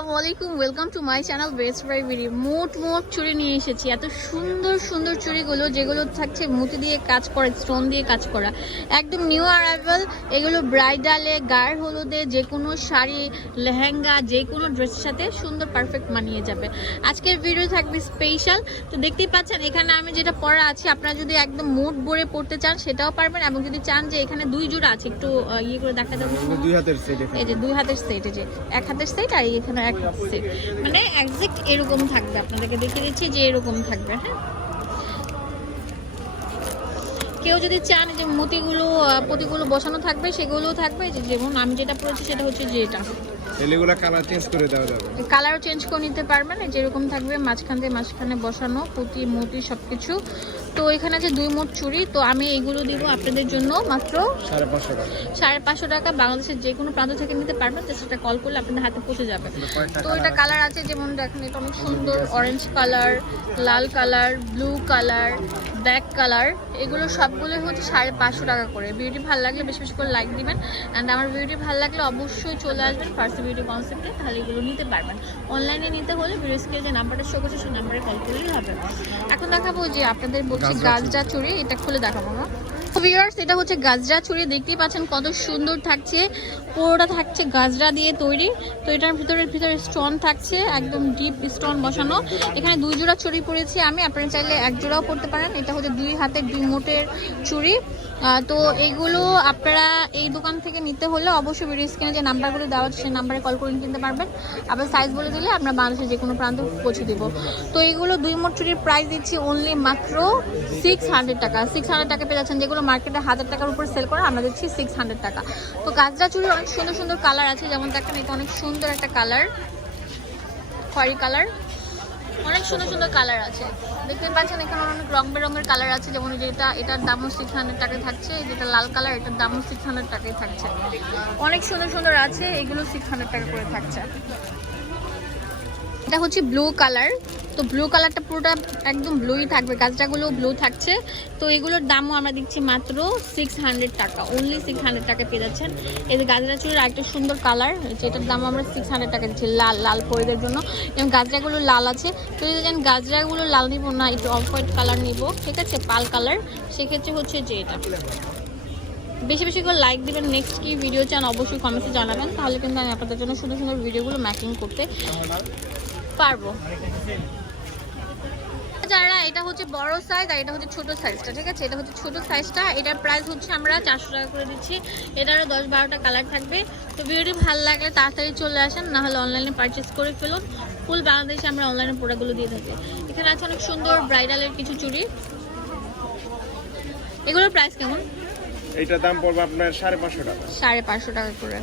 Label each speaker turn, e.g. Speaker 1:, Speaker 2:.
Speaker 1: আসসালামু আলাইকুম welcome to my channel best BD মোট মোট চুড়ি নিয়ে এসেছি। এত সুন্দর সুন্দর চুড়িগুলো যেগুলো থাকছে মুতি দিয়ে কাজ করা স্টোন দিয়ে কাজ করা। একদম নিউ অ্যারাইভেল এগুলো ব্রাইডালে গায়ের হলুদে যে কোনো শাড়ি লেহেঙ্গা যে কোনো ড্রেসের সাথে সুন্দর পারফেক্ট মানিয়ে যাবে। আজকের ভিডিও থাকবে স্পেশাল তো দেখতেই পাচ্ছেন এখানে আমি যেটা পরা আছি আপনারা যদি একদম মোট ভরে পড়তে চান সেটাও পারবেন এবং যদি চান যে এখানে দুই জোড়া আছে একটু ইয়ে করে দেখা
Speaker 2: সেট
Speaker 1: এই যে দুই হাতের সেট এই যে এক হাতের সেট আর এখানে এক মানে একজ্যাক্ট এরকম থাকবে আপনাদেরকে দেখে দিচ্ছি যে এরকম থাকবে হ্যাঁ? কেউ যদি চান যে মতিগুলো আহ, পতিগুলো বসানো থাকবে সেগুলোও থাকবে। যেমন আমি যেটা পড়েছি সেটা হচ্ছে যে এটা।
Speaker 2: এগুলা কালার চেঞ্জ করে দেওয়া যাবে।
Speaker 1: কালারও চেঞ্জ করে নিতে পারবেন যেরকম থাকবে মাঝখান দিয়ে মাঝখানে বসানো পুঁতি মতি সব কিছু তো এখানে আছে দুই মোট চুড়ি তো আমি এইগুলো দিব আপনাদের জন্য মাত্র
Speaker 2: সাড়ে পাঁচশো টাকা।
Speaker 1: সাড়ে পাঁচশো টাকা। বাংলাদেশের যে কোনো প্রান্ত থেকে নিতে পারবেন তো সেটা কল করলে আপনাদের হাতে পৌঁছে যাবে। তো এটা কালার আছে যেমন দেখেন এটা অনেক সুন্দর অরেঞ্জ কালার লাল colour blue colour black colour. এগুলো সবগুলো হচ্ছে সাড়ে পাঁচশো টাকা করে। বিউটি ভালো লাগলে বেশি বেশি করে লাইক দিবেন। অ্যান্ড আমার বিউটি ভালো লাগলে অবশ্যই চলে আসবেন ফার্স্ট বিউটি কনসেপ্টে তাহলে এগুলো নিতে পারবেন। অনলাইনে নিতে হলে ভিডিও স্কেল যে নাম্বারটা শো করছে সেই নাম্বারে কল করলেই হবে। এখন দেখাবো যে আপনাদের বলছি
Speaker 2: গাছ
Speaker 1: যা চুড়ি এটা খুলে দেখাবো না ভিউয়ার্স এটা হচ্ছে গাজরা চুড়ি দেখতেই পাচ্ছেন কত সুন্দর থাকছে। পুরোটা থাকছে গাজরা দিয়ে তৈরি। তো এটার ভিতরে ভিতরে স্টোন থাকছে একদম ডিপ স্টোন বসানো। এখানে দুই জোড়া ছুরি পরেছি আমি। আপনারা চাইলে এক জোড়াও পরতে পারেন। এটা হচ্ছে দুই হাতের দুই মোটের আহ, তো এইগুলো আপনারা এই দোকান থেকে নিতে হলে অবশ্যই ভিডিও স্ক্রিনে যে নাম্বারগুলো দেওয়া আছে, সেই নাম্বারে কল করে কিনতে পারবেন। আবার সাইজ বলে দিলে আমরা বাংলাদেশের যে কোনো প্রান্তে পৌঁছে দিব। তো এইগুলো দুই মোট চুরির প্রাইস দিচ্ছি অনলি মাত্র সিক্স হান্ড্রেড টাকা। সিক্স হান্ড্রেড টাকা পেয়ে যাচ্ছেন যেগুলো মার্কেটে হাজার টাকার উপর সেল করে, আমরা দিচ্ছি সিক্স হান্ড্রেড টাকা। তো গাজরা চুরির অনেক সুন্দর সুন্দর কালার আছে যেমন দেখেন এটা অনেক সুন্দর একটা কালার খয়েরি কালার অনেক সুন্দর সুন্দর কালার আছে। দেখতে পাচ্ছেন, এখানে অনেক রং বেরঙের কালার আছে, যেমন যেটা এটার দামও সিক্স হান্ড্রেড টাকায় থাকছে যেটা লাল কালার এটার দামও সিক্স হান্ড্রেড টাকায় থাকছে। অনেক সুন্দর সুন্দর আছে, এগুলো সিক্স হান্ড্রেড টাকা করে থাকছে। এটা হচ্ছে ব্লু কালার তো ব্লু কালারটা পুরোটা একদম ব্লুই থাকবে গাছটাগুলো ব্লু থাকছে। তো এগুলোর দামও আমরা দিচ্ছি মাত্র সিক্স হান্ড্রেড টাকা অনলি সিক্স হান্ড্রেড টাকা পেয়ে যাচ্ছেন। এই যে গাজরা চুরির আরেকটা সুন্দর কালার যেটার দাম আমরা সিক্স হান্ড্রেড টাকা দিচ্ছি, লাল লাল পরিদের জন্য। এবং গাজরাগুলো লাল আছে। তো যদি জানেন গাজরাগুলো লাল নিব না, একটু অফ হোয়াইট কালার নিব, ঠিক আছে? পাল কালার সেক্ষেত্রে হচ্ছে যে এটা। বেশি বেশি করে লাইক দিবেন। নেক্সট কি ভিডিও চান অবশ্যই কমেন্টে জানাবেন। তাহলে কিন্তু আমি আপনাদের জন্য সুন্দর সুন্দর ভিডিওগুলো ম্যাকিং করতে পারব। এটা হচ্ছে বড় সাইজ আর এটা হচ্ছে ছোট সাইজটা ঠিক আছে? এটা হচ্ছে ছোট সাইজটা এটার প্রাইস হচ্ছে আমরা চারশো টাকা করে দিচ্ছি। এটারও দশ বারোটা কালার থাকবে। তো ভিডিওটি ভালো লাগলে তাড়াতাড়ি চলে আসেন না হলে অনলাইনে পারচেস করে ফেলুন। ফুল বাংলাদেশে আমরা অনলাইনে প্রোডাক্টগুলো দিয়ে থাকি। এখানে আছে অনেক সুন্দর ব্রাইডালের কিছু চুড়ি। এগুলোর প্রাইস কেমন?
Speaker 2: এইটার দাম পড়বে আপনার সাড়ে পাঁচশো টাকা।
Speaker 1: সাড়ে পাঁচশো টাকা করে।